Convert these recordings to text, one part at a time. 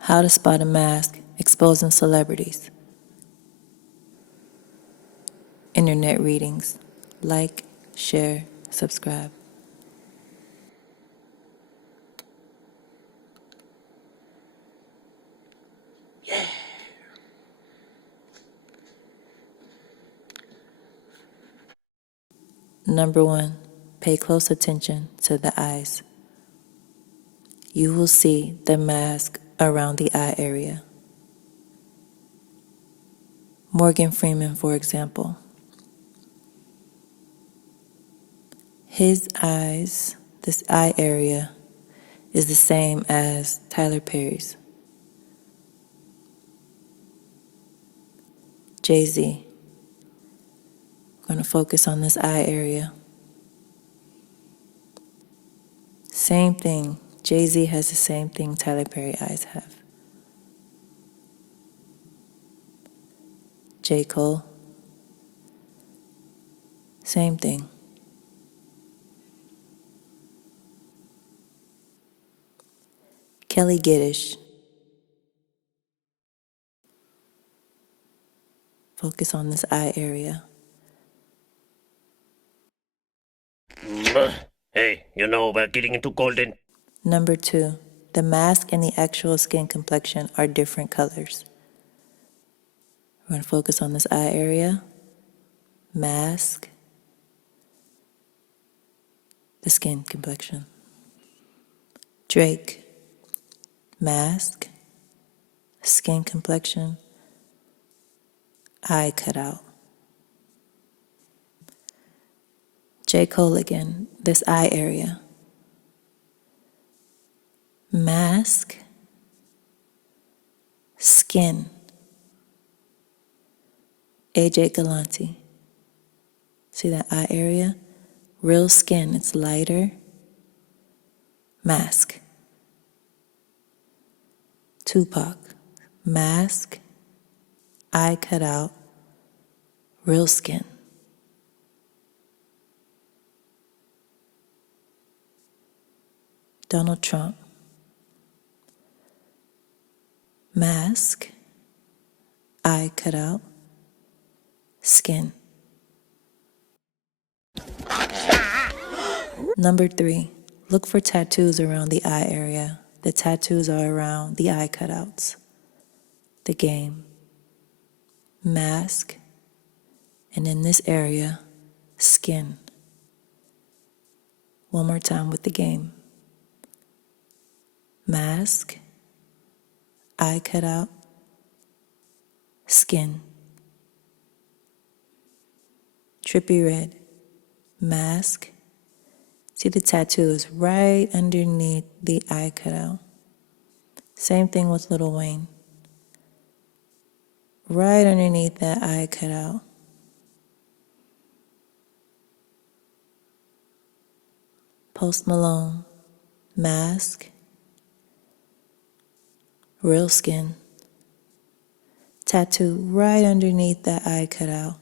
How to spot a mask exposing celebrities. Internet readings. Like, share, subscribe. Number 1, pay close attention to the eyes. You will see the mask around the eye area. Morgan Freeman, for example. His eyes, this eye area, is the same as Tyler Perry's. Jay-Z. I'm going to focus on this eye area. Same thing. Jay-Z has the same thing Tyler Perry eyes have. J. Cole. Same thing. Kelly Giddish. Focus on this eye area. Hey, you know, we're getting into golden. Number 2, the mask and the actual skin complexion are different colors. We're going to focus on this eye area, mask, the skin complexion. Drake, mask, skin complexion, eye cutout. J. Cole again, this eye area. Mask, skin. AJ Galante. See that eye area? Real skin, it's lighter. Mask. Tupac. Mask, eye cutout, real skin. Donald Trump. Mask, eye cutout, skin. Number 3, look for tattoos around the eye area. The tattoos are around the eye cutouts. The game. Mask, and in this area, skin. One more time with the game. Mask, eye cutout, skin. Trippy Red, mask. See the tattoo is right underneath the eye cutout. Same thing with Lil Wayne. Right underneath that eye cutout. Post Malone, mask, real skin. Tattoo right underneath that eye cutout.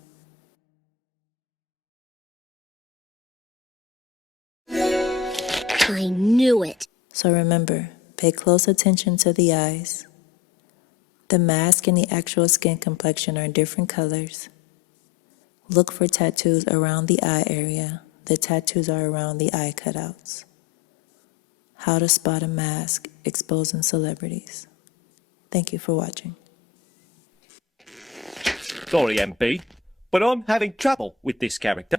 I knew it. So remember, pay close attention to the eyes. The mask and the actual skin complexion are different colors. Look for tattoos around the eye area. The tattoos are around the eye cutouts. How to spot a mask exposing celebrities. Thank you for watching. Sorry, MP, but I'm having trouble with this character.